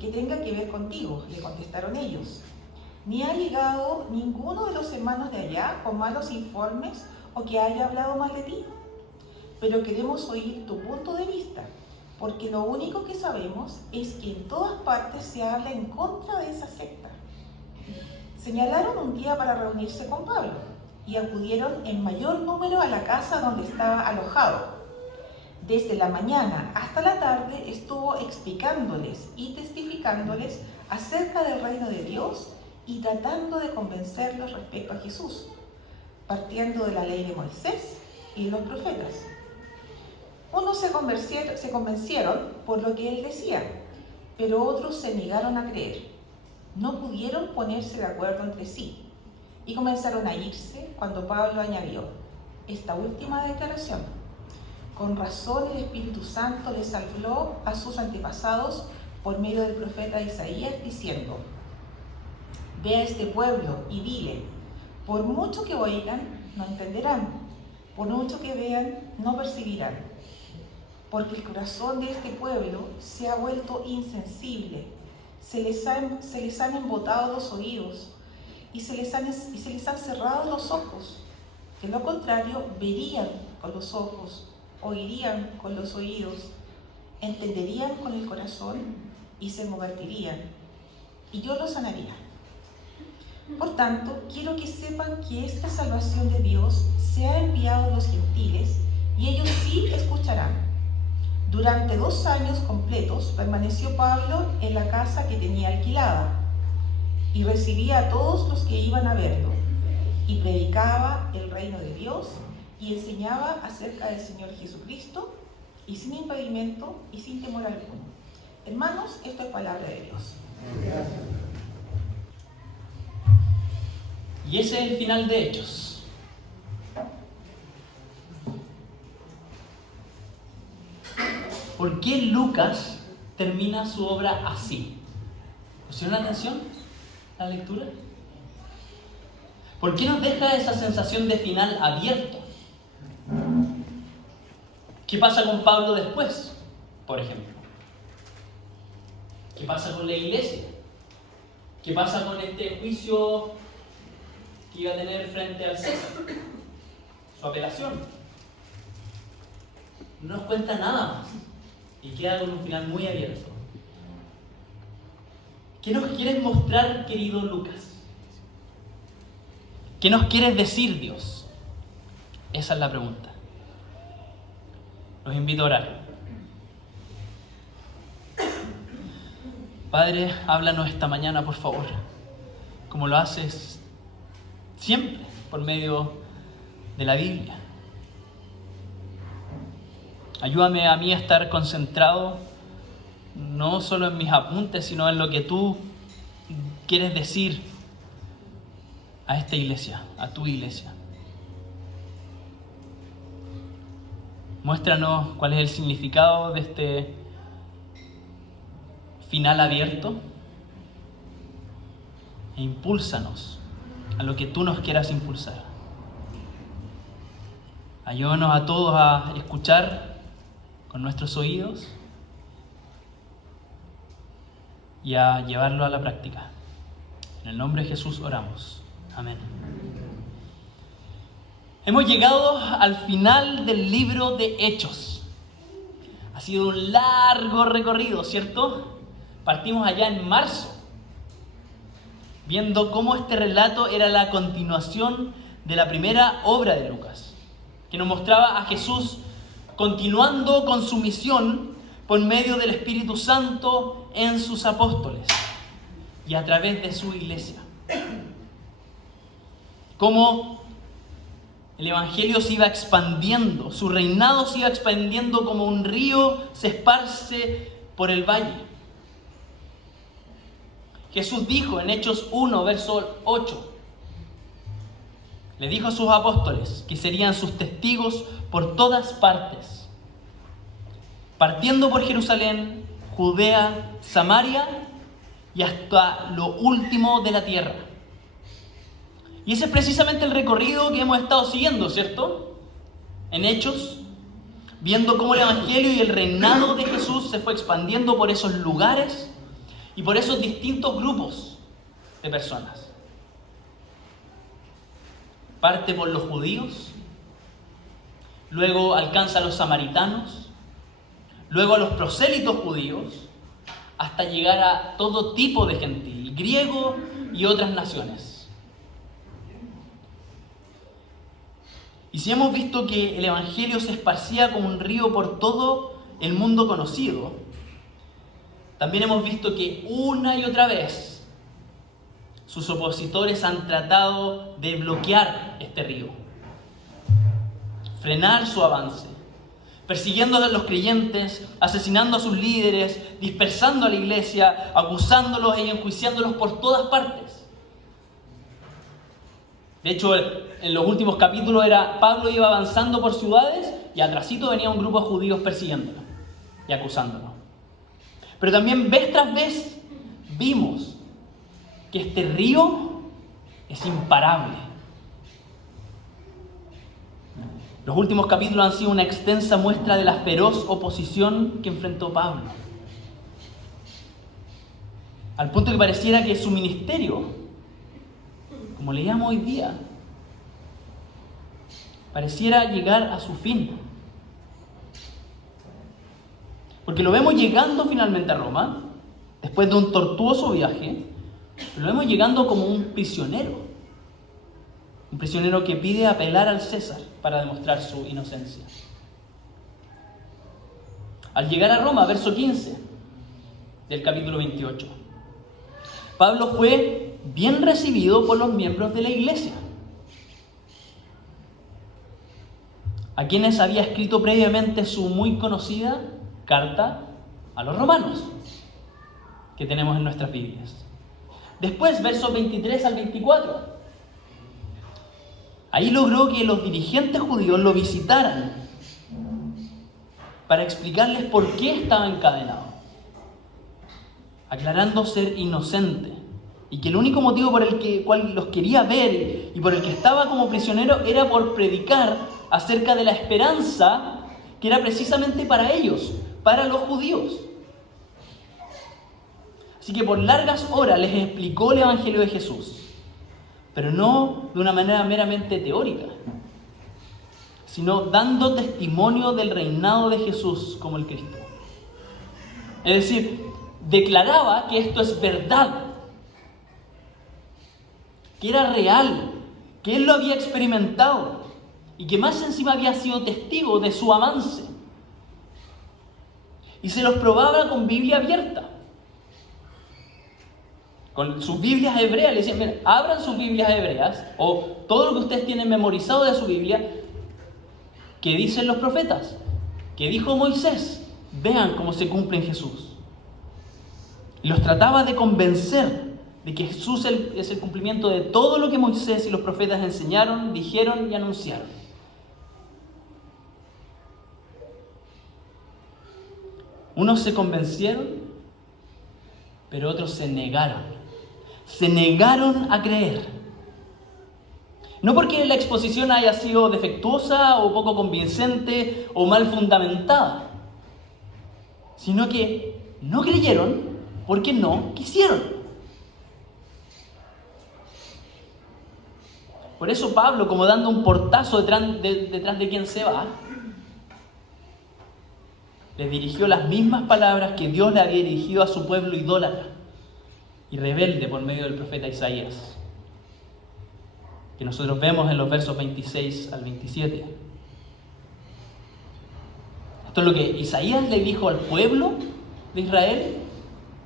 que tenga que ver contigo, le contestaron ellos. Ni ha llegado ninguno de los hermanos de allá con malos informes o que haya hablado mal de ti. Pero queremos oír tu punto de vista, porque lo único que sabemos es que en todas partes se habla en contra de esa secta. Señalaron un día para reunirse con Pablo y acudieron en mayor número a la casa donde estaba alojado. Desde la mañana hasta la tarde estuvo explicándoles y testificándoles acerca del reino de Dios y tratando de convencerlos respecto a Jesús, partiendo de la ley de Moisés y de los profetas. Unos se convencieron por lo que él decía, pero otros se negaron a creer. No pudieron ponerse de acuerdo entre sí y comenzaron a irse cuando Pablo añadió esta última declaración. Con razón el Espíritu Santo les habló a sus antepasados por medio del profeta Isaías diciendo: Ve a este pueblo y dile, por mucho que oigan, no entenderán, por mucho que vean, no percibirán. Porque el corazón de este pueblo se ha vuelto insensible, se les han embotado los oídos y se les han cerrado los ojos. De lo contrario, verían con los ojos, oirían con los oídos, entenderían con el corazón y se convertirían, y yo los sanaría. Por tanto, quiero que sepan que esta salvación de Dios se ha enviado a los gentiles y ellos sí escucharán. Durante 2 años completos permaneció Pablo en la casa que tenía alquilada y recibía a todos los que iban a verlo y predicaba el reino de Dios y enseñaba acerca del Señor Jesucristo y sin impedimento y sin temor alguno. Hermanos, esto es palabra de Dios. Y ese es el final de Hechos. ¿Por qué Lucas termina su obra así? ¿Pusieron atención a la lectura? ¿Por qué nos deja esa sensación de final abierto? ¿Qué pasa con Pablo después, por ejemplo? ¿Qué pasa con la iglesia? ¿Qué pasa con este juicio que iba a tener frente al César? Su apelación. No nos cuenta nada más y queda con un final muy abierto. ¿Qué nos quieres mostrar, querido Lucas? ¿Qué nos quieres decir, Dios? Esa es la pregunta. Los invito a orar. Padre, háblanos esta mañana, por favor, como lo haces siempre por medio de la Biblia. Ayúdame a mí a estar concentrado no solo en mis apuntes, sino en lo que tú quieres decir a esta iglesia, a tu iglesia. Muéstranos cuál es el significado de este final abierto e impúlsanos a lo que tú nos quieras impulsar. Ayúdanos a todos a escuchar con nuestros oídos y a llevarlo a la práctica. En el nombre de Jesús oramos. Amén. Hemos llegado al final del libro de Hechos. Ha sido un largo recorrido, ¿cierto? Partimos allá en marzo, viendo cómo este relato era la continuación de la primera obra de Lucas, que nos mostraba a Jesús continuando con su misión por medio del Espíritu Santo en sus apóstoles y a través de su iglesia. Cómo el Evangelio se iba expandiendo, su reinado se iba expandiendo como un río se esparce por el valle. Jesús dijo en Hechos 1, verso 8, le dijo a sus apóstoles que serían sus testigos por todas partes, partiendo por Jerusalén, Judea, Samaria y hasta lo último de la tierra. Y ese es precisamente el recorrido que hemos estado siguiendo, ¿cierto? En Hechos, viendo cómo el Evangelio y el reinado de Jesús se fue expandiendo por esos lugares y por esos distintos grupos de personas. Parte por los judíos, luego alcanza a los samaritanos, luego a los prosélitos judíos, hasta llegar a todo tipo de gentil, griego y otras naciones. Y si hemos visto que el Evangelio se esparcía como un río por todo el mundo conocido, también hemos visto que una y otra vez sus opositores han tratado de bloquear este río, frenar su avance, persiguiendo a los creyentes, asesinando a sus líderes, dispersando a la iglesia, acusándolos y enjuiciándolos por todas partes. De hecho, en los últimos capítulos Pablo iba avanzando por ciudades y atrasito venía un grupo de judíos persiguiéndolo y acusándolo. Pero también vez tras vez vimos que este río es imparable. Los últimos capítulos han sido una extensa muestra de la feroz oposición que enfrentó Pablo. Al punto que pareciera que su ministerio, como leíamos hoy día, pareciera llegar a su fin. Porque lo vemos llegando finalmente a Roma, después de un tortuoso viaje, lo vemos llegando como un prisionero que pide apelar al César para demostrar su inocencia. Al llegar a Roma, verso 15 del capítulo 28, Pablo fue bien recibido por los miembros de la iglesia, a quienes había escrito previamente su muy conocida carta a los romanos, que tenemos en nuestras Biblias. Después, versos 23 al 24, ahí logró que los dirigentes judíos lo visitaran para explicarles por qué estaba encadenado, aclarando ser inocente y que el único motivo por el cual los quería ver y por el que estaba como prisionero era por predicar acerca de la esperanza que era precisamente para ellos, para los judíos. Así que por largas horas les explicó el Evangelio de Jesús, pero no de una manera meramente teórica, sino dando testimonio del reinado de Jesús como el Cristo. Es decir, declaraba que esto es verdad, que era real, que él lo había experimentado y que más encima había sido testigo de su avance. Y se los probaba con Biblia abierta, con sus Biblias hebreas. Le decían, miren, abran sus Biblias hebreas o todo lo que ustedes tienen memorizado de su Biblia, que dicen los profetas, que dijo Moisés, vean cómo se cumple en Jesús. Y los trataba de convencer de que Jesús es el cumplimiento de todo lo que Moisés y los profetas enseñaron, dijeron y anunciaron. Unos se convencieron, pero otros se negaron. Se negaron a creer. No porque la exposición haya sido defectuosa o poco convincente o mal fundamentada, sino que no creyeron porque no quisieron. Por eso Pablo, como dando un portazo detrás de quien se va, le dirigió las mismas palabras que Dios le había dirigido a su pueblo idólatra y rebelde por medio del profeta Isaías, que nosotros vemos en los versos 26 al 27. Esto es lo que Isaías le dijo al pueblo de Israel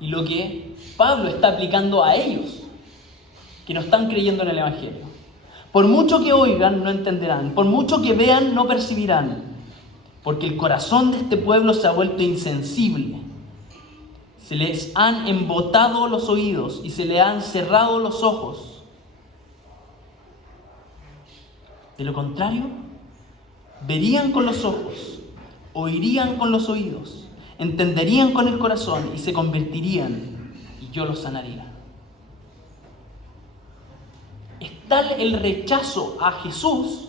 y lo que Pablo está aplicando a ellos, que no están creyendo en el Evangelio. Por mucho que oigan, no entenderán. Por mucho que vean, no percibirán. Porque el corazón de este pueblo se ha vuelto insensible. Se les han embotado los oídos y se les han cerrado los ojos. De lo contrario, verían con los ojos, oirían con los oídos, entenderían con el corazón y se convertirían y yo los sanaría. Es tal el rechazo a Jesús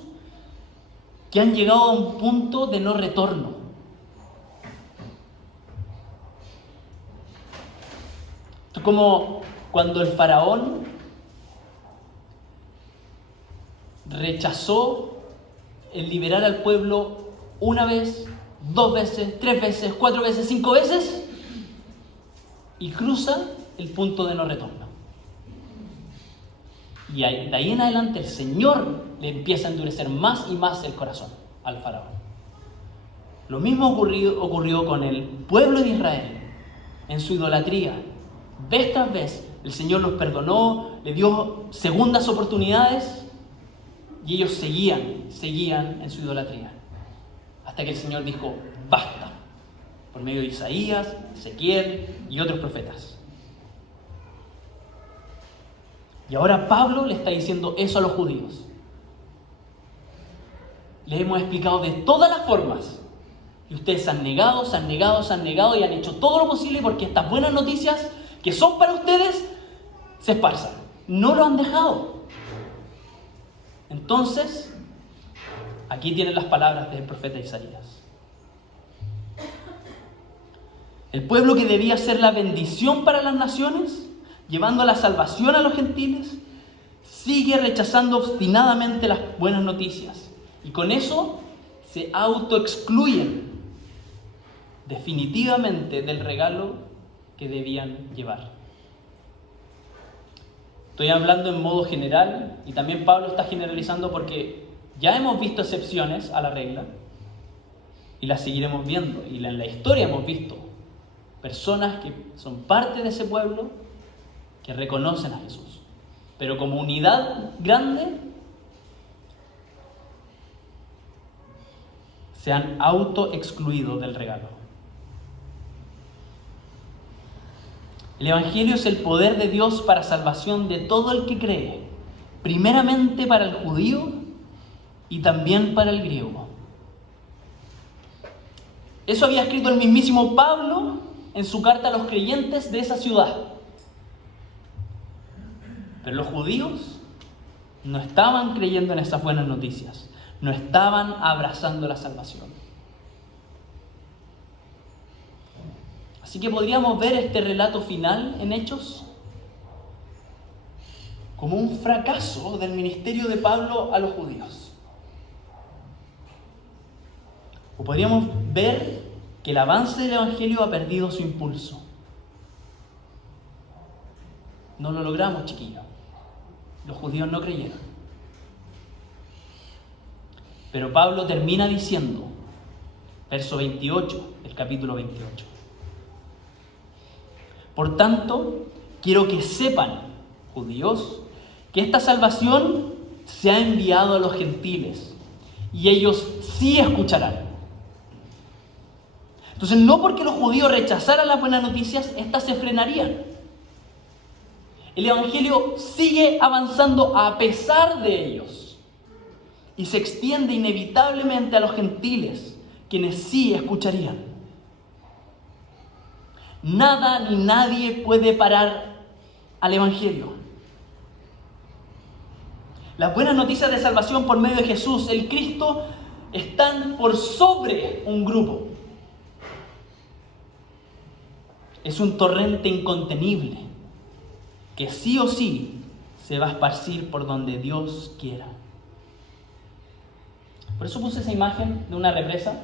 que han llegado a un punto de no retorno. Esto Es como cuando el faraón rechazó el liberar al pueblo una vez, 2 veces, 3 veces, 4 veces, 5 veces y cruza el punto de no retorno. Y de ahí en adelante el Señor le empieza a endurecer más y más el corazón al faraón. Lo mismo ocurrió con el pueblo de Israel en su idolatría. Vez tras vez el Señor los perdonó, le dio segundas oportunidades y ellos seguían en su idolatría. Hasta que el Señor dijo, basta, por medio de Isaías, Ezequiel y otros profetas. Y ahora Pablo le está diciendo eso a los judíos. Les hemos explicado de todas las formas. Y ustedes se han negado y han hecho todo lo posible porque estas buenas noticias que son para ustedes se esparzan. No lo han dejado. Entonces, aquí tienen las palabras del profeta Isaías. El pueblo que debía ser la bendición para las naciones, llevando la salvación a los gentiles, sigue rechazando obstinadamente las buenas noticias. Y con eso se autoexcluyen definitivamente del regalo que debían llevar. Estoy hablando en modo general y también Pablo está generalizando porque ya hemos visto excepciones a la regla y las seguiremos viendo. Y en la historia hemos visto personas que son parte de ese pueblo que reconocen a Jesús. Pero como unidad grande se han autoexcluido del regalo. El Evangelio es el poder de Dios para salvación de todo el que cree, primeramente para el judío y también para el griego. Eso había escrito el mismísimo Pablo en su carta a los creyentes de esa ciudad. Pero los judíos no estaban creyendo en esas buenas noticias, no estaban abrazando la salvación. Así que podríamos ver este relato final en Hechos como un fracaso del ministerio de Pablo a los judíos. O podríamos ver que el avance del Evangelio ha perdido su impulso. No lo logramos, chiquillos. Los judíos no creyeron. Pero Pablo termina diciendo, verso 28 del capítulo 28. Por tanto, quiero que sepan, judíos, que esta salvación se ha enviado a los gentiles y ellos sí escucharán. Entonces, no porque los judíos rechazaran las buenas noticias, estas se frenarían. El Evangelio sigue avanzando a pesar de ellos y se extiende inevitablemente a los gentiles, quienes sí escucharían. Nada ni nadie puede parar al Evangelio. Las buenas noticias de salvación por medio de Jesús, el Cristo, están por sobre un grupo. Es un torrente incontenible que sí o sí se va a esparcir por donde Dios quiera. Por eso puse esa imagen de una represa,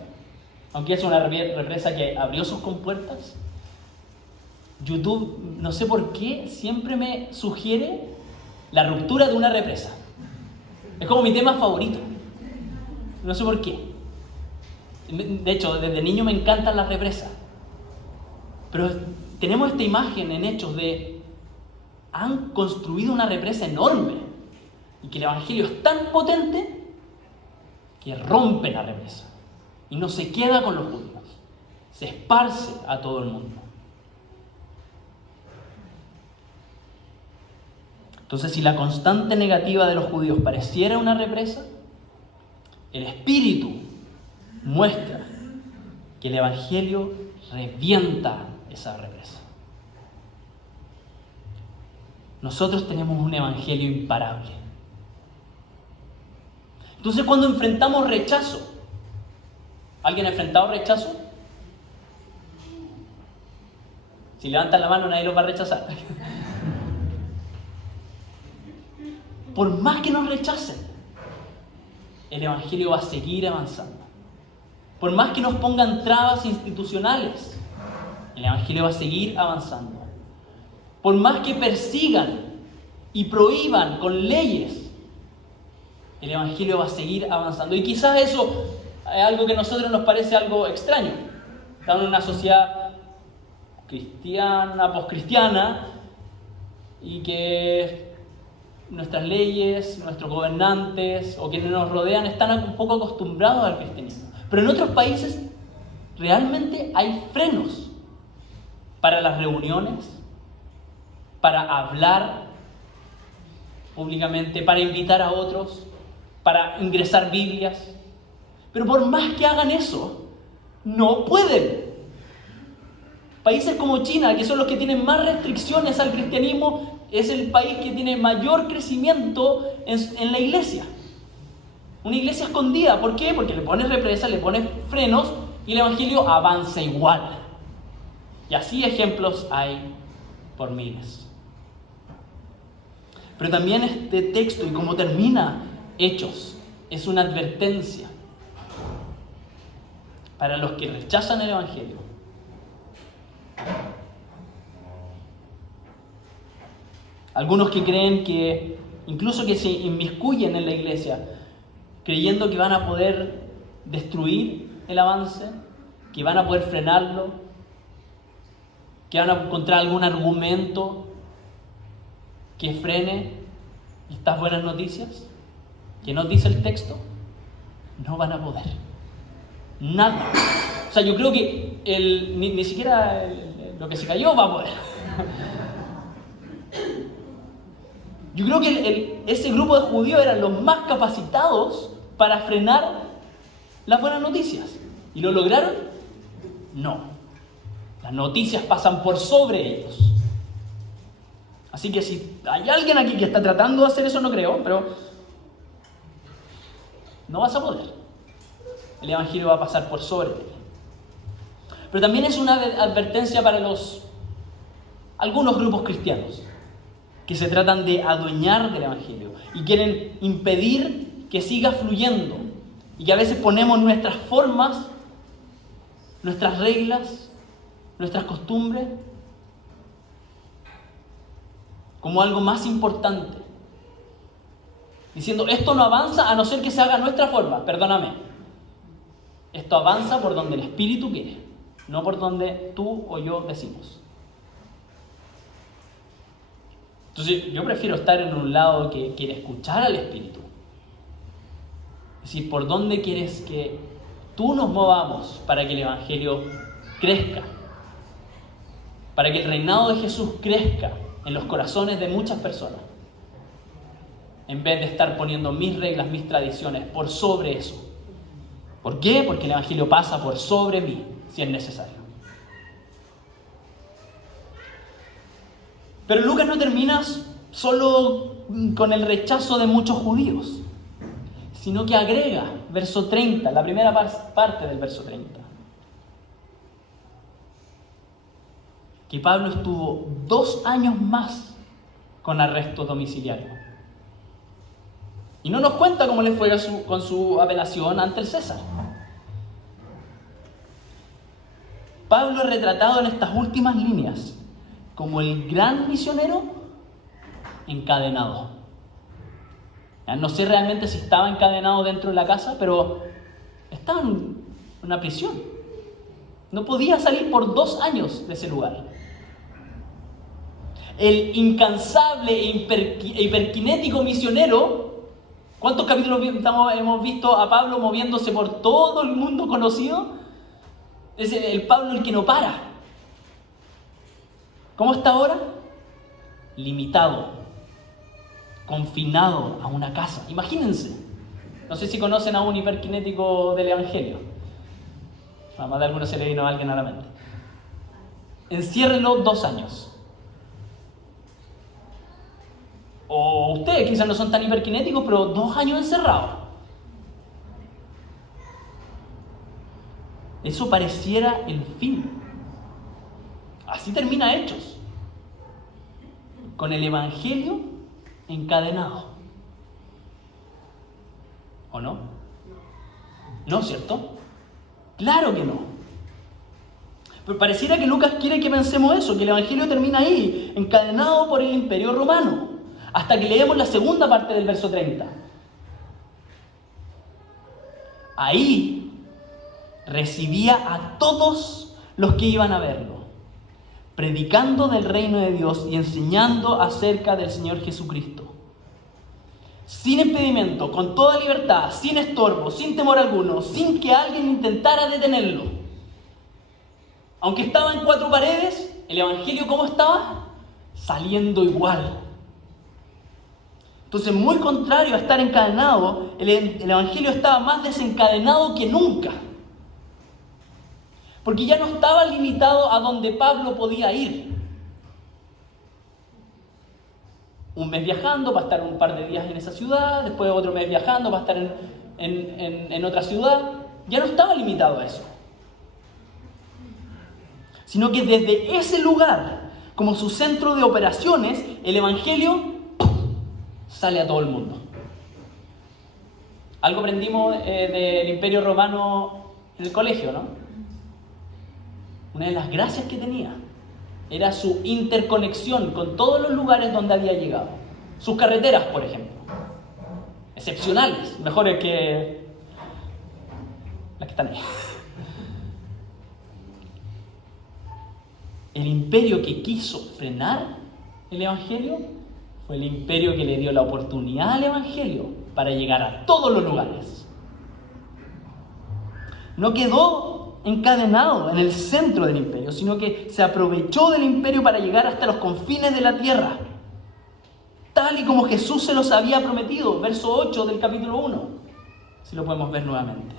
aunque es una represa que abrió sus compuertas. YouTube, no sé por qué, siempre me sugiere la ruptura de una represa. Es como mi tema favorito. No sé por qué. De hecho, desde niño me encantan las represas. Pero tenemos esta imagen en Hechos de han construido una represa enorme y que el Evangelio es tan potente que rompe la represa y no se queda con los judíos, se esparce a todo el mundo. Entonces, si la constante negativa de los judíos pareciera una represa, el Espíritu muestra que el Evangelio revienta esa represa. Nosotros tenemos un Evangelio imparable. Entonces, cuando enfrentamos rechazo, ¿alguien ha enfrentado rechazo? Si levantan la mano nadie los va a rechazar. Por más que nos rechacen, el Evangelio va a seguir avanzando. Por más que nos pongan trabas institucionales, el Evangelio va a seguir avanzando. Por más que persigan y prohíban con leyes, el Evangelio va a seguir avanzando. Y quizás eso es algo que a nosotros nos parece algo extraño. Estamos en una sociedad cristiana, poscristiana, y que nuestras leyes, nuestros gobernantes o quienes nos rodean están un poco acostumbrados al cristianismo. Pero en otros países realmente hay frenos para las reuniones, para hablar públicamente, para invitar a otros, para ingresar Biblias. Pero por más que hagan eso, no pueden. Países como China, que son los que tienen más restricciones al cristianismo, es el país que tiene mayor crecimiento en la iglesia. Una iglesia escondida. ¿Por qué? Porque le pones represas, le pones frenos y el Evangelio avanza igual. Y así ejemplos hay por miles. Pero también este texto y cómo termina Hechos es una advertencia para los que rechazan el Evangelio. Algunos que creen que, incluso que se inmiscuyen en la iglesia, creyendo que van a poder destruir el avance, que van a poder frenarlo, que van a encontrar algún argumento que frene estas buenas noticias, que nos dice el texto, no van a poder. Nada. O sea, yo creo que ni siquiera lo que se cayó va a poder. Yo creo que ese grupo de judíos eran los más capacitados para frenar las buenas noticias. ¿Y lo lograron? No. Las noticias pasan por sobre ellos. Así que si hay alguien aquí que está tratando de hacer eso, no creo, pero no vas a poder. El Evangelio va a pasar por sobre ti. Pero también es una advertencia para algunos grupos cristianos que se tratan de adueñar del Evangelio y quieren impedir que siga fluyendo, y que a veces ponemos nuestras formas, nuestras reglas, nuestras costumbres como algo más importante, diciendo esto no avanza a no ser que se haga a nuestra forma. Perdóname, esto avanza por donde el Espíritu quiere, no por donde tú o yo decimos. Entonces yo prefiero estar en un lado que quiere escuchar al Espíritu. Es decir, ¿por dónde quieres que tú nos movamos para que el Evangelio crezca? Para que el reinado de Jesús crezca en los corazones de muchas personas. En vez de estar poniendo mis reglas, mis tradiciones por sobre eso. ¿Por qué? Porque el Evangelio pasa por sobre mí, si es necesario. Pero Lucas no termina solo con el rechazo de muchos judíos, sino que agrega, verso 30, la primera parte del verso 30, que Pablo estuvo 2 años más con arresto domiciliario. Y no nos cuenta cómo le fue con su apelación ante el César. Pablo es retratado en estas últimas líneas como el gran misionero encadenado. No sé realmente si estaba encadenado dentro de la casa, pero estaba en una prisión. No podía salir por 2 años de ese lugar. El incansable e hiperkinético misionero, ¿cuántos capítulos hemos visto a Pablo moviéndose por todo el mundo conocido? Es el Pablo el que no para. ¿Cómo está ahora? Limitado, confinado a una casa. Imagínense. No sé si conocen a un hiperkinético del Evangelio. A más de algunos se le vino a alguien a la mente. Enciérrenlo 2 años. O ustedes quizás no son tan hiperkinéticos, pero 2 años encerrados. Eso pareciera el fin. Así termina Hechos, con el Evangelio encadenado. ¿O no? ¿No, cierto? Claro que no. Pero pareciera que Lucas quiere que pensemos eso, que el Evangelio termina ahí, encadenado por el Imperio Romano, hasta que leemos la segunda parte del verso 30. Ahí recibía a todos los que iban a verlo, predicando del reino de Dios y enseñando acerca del Señor Jesucristo. Sin impedimento, con toda libertad, sin estorbo, sin temor alguno, sin que alguien intentara detenerlo. Aunque estaba en cuatro paredes, el Evangelio, ¿cómo estaba? Saliendo igual. Entonces, muy contrario a estar encadenado, el Evangelio estaba más desencadenado que nunca. Porque ya no estaba limitado a donde Pablo podía ir. Un mes viajando para estar un par de días en esa ciudad, después otro mes viajando para estar en otra ciudad. Ya no estaba limitado a eso. Sino que desde ese lugar, como su centro de operaciones, el Evangelio sale a todo el mundo. Algo aprendimos del Imperio Romano en el colegio, ¿no? Una de las gracias que tenía era su interconexión con todos los lugares donde había llegado. Sus carreteras, por ejemplo, excepcionales, mejores que las que están ahí. El imperio que quiso frenar el Evangelio fue el imperio que le dio la oportunidad al Evangelio para llegar a todos los lugares. No quedó encadenado en el centro del imperio, sino que se aprovechó del imperio para llegar hasta los confines de la tierra, tal y como Jesús se los había prometido, verso 8 del capítulo 1, si lo podemos ver nuevamente.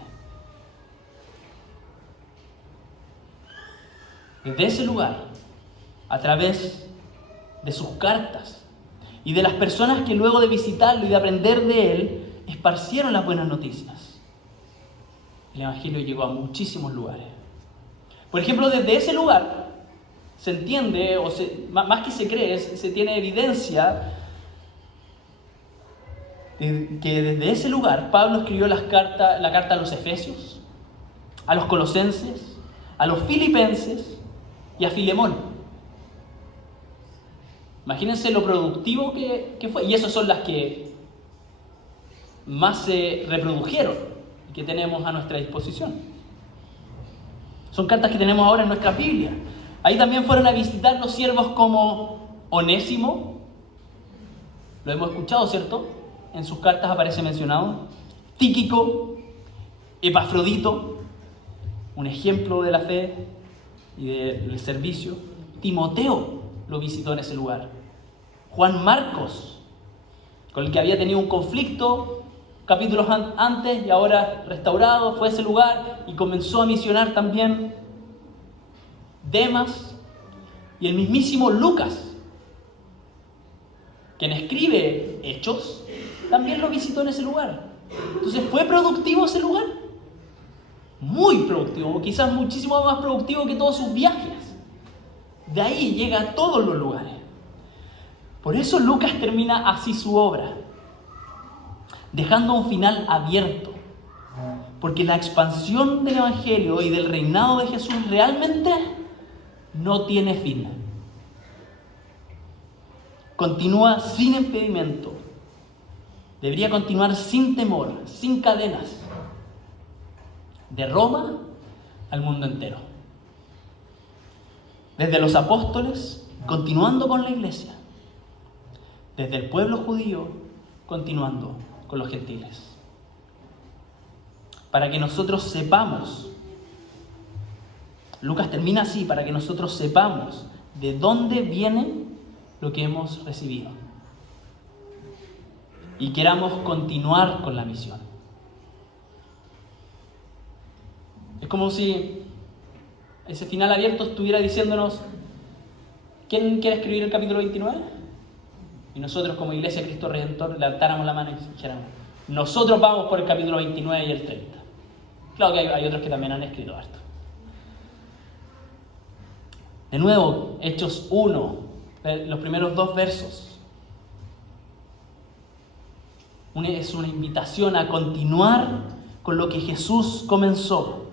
Desde ese lugar, a través de sus cartas y de las personas que luego de visitarlo y de aprender de él, esparcieron las buenas noticias, el Evangelio llegó a muchísimos lugares. Por ejemplo, desde ese lugar se entiende, más que se cree, se tiene evidencia de que desde ese lugar Pablo escribió la carta a los Efesios, a los Colosenses, a los Filipenses y a Filemón. Imagínense lo productivo que fue. Y esas son las que más se reprodujeron y que tenemos a nuestra disposición. Son cartas que tenemos ahora en nuestra Biblia. Ahí también fueron a visitar los siervos como Onésimo. Lo hemos escuchado, ¿cierto? En sus cartas aparece mencionado. Tíquico, Epafrodito, un ejemplo de la fe y del servicio. Timoteo lo visitó en ese lugar. Juan Marcos, con el que había tenido un conflicto capítulos antes y ahora restaurado, fue a ese lugar y comenzó a misionar también. Demas y el mismísimo Lucas, quien escribe Hechos, también lo visitó en ese lugar. Entonces, ¿fue productivo ese lugar? Muy productivo, quizás muchísimo más productivo que todos sus viajes. De ahí llega a todos los lugares. Por eso Lucas termina así su obra, dejando un final abierto. Porque la expansión del Evangelio y del reinado de Jesús realmente no tiene fin. Continúa sin impedimento. Debería continuar sin temor, sin cadenas. De Roma al mundo entero. Desde los apóstoles, continuando con la iglesia. Desde el pueblo judío, continuando con los gentiles. Para que nosotros sepamos, Lucas termina así, para que nosotros sepamos de dónde viene lo que hemos recibido. Y queramos continuar con la misión. Es como si ese final abierto estuviera diciéndonos: ¿quién quiere escribir el capítulo 29? Y nosotros como Iglesia Cristo Redentor levantáramos la mano y dijéramos: nosotros vamos por el capítulo 29 y el 30. Claro que hay otros que también han escrito harto. De nuevo, Hechos 1, los primeros 2 versos. Es una invitación a continuar con lo que Jesús comenzó,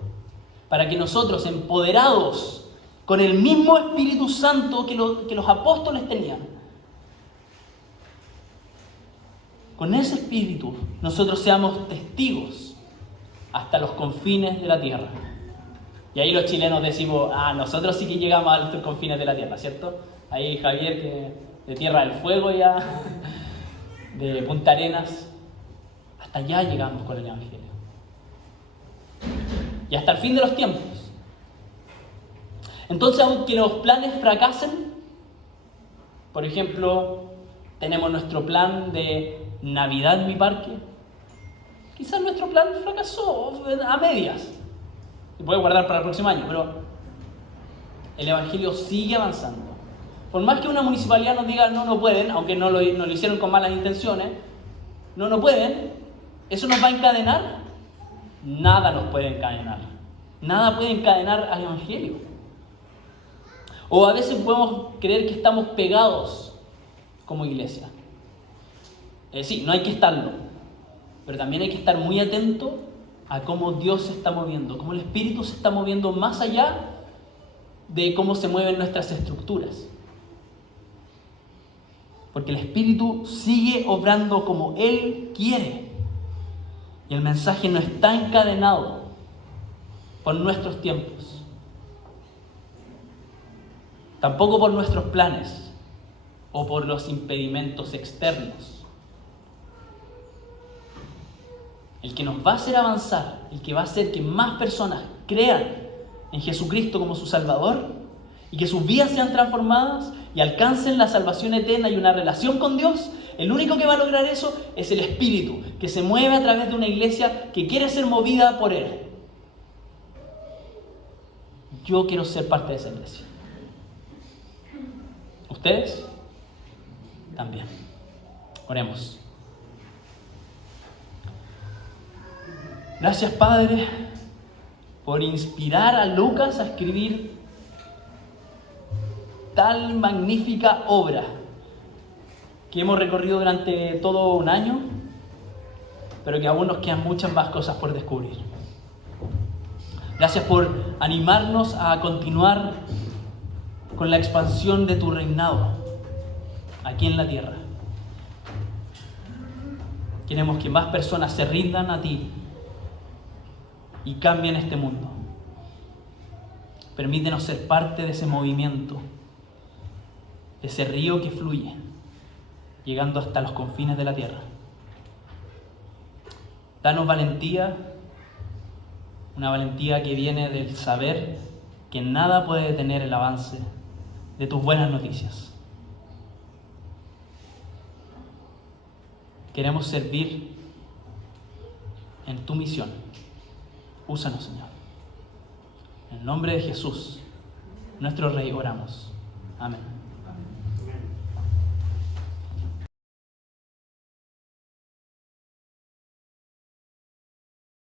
para que nosotros, empoderados con el mismo Espíritu Santo que los apóstoles tenían, con ese Espíritu nosotros seamos testigos hasta los confines de la tierra. Y ahí los chilenos decimos, nosotros sí que llegamos a los confines de la tierra, ¿cierto? Ahí Javier, que de Tierra del Fuego ya, de Punta Arenas, hasta allá llegamos con el Evangelio. Y hasta el fin de los tiempos. Entonces, aunque los planes fracasen, por ejemplo, tenemos nuestro plan de Navidad en mi parque, quizás nuestro plan fracasó a medias, y puede guardar para el próximo año, pero el Evangelio sigue avanzando. Por más que una municipalidad nos diga no pueden, aunque no lo hicieron con malas intenciones, no pueden, ¿eso nos va a encadenar? Nada nos puede encadenar. Nada puede encadenar al Evangelio. O a veces podemos creer que estamos pegados como iglesia. Sí, no hay que estarlo, pero también hay que estar muy atento a cómo Dios se está moviendo, cómo el Espíritu se está moviendo más allá de cómo se mueven nuestras estructuras. Porque el Espíritu sigue obrando como Él quiere. Y el mensaje no está encadenado por nuestros tiempos. Tampoco por nuestros planes o por los impedimentos externos. El que nos va a hacer avanzar, el que va a hacer que más personas crean en Jesucristo como su Salvador y que sus vidas sean transformadas y alcancen la salvación eterna y una relación con Dios, el único que va a lograr eso es el Espíritu, que se mueve a través de una iglesia que quiere ser movida por Él. Yo quiero ser parte de esa iglesia. ¿Ustedes? También. Oremos. Gracias, Padre, por inspirar a Lucas a escribir tal magnífica obra que hemos recorrido durante todo un año, pero que aún nos quedan muchas más cosas por descubrir. Gracias por animarnos a continuar con la expansión de tu reinado aquí en la tierra. Queremos que más personas se rindan a ti y cambien este mundo. Permítenos ser parte de ese movimiento, de ese río que fluye, llegando hasta los confines de la tierra. Danos valentía, una valentía que viene del saber que nada puede detener el avance de tus buenas noticias. Queremos servir en tu misión. Úsanos, Señor. En el nombre de Jesús, nuestro Rey, oramos. Amén.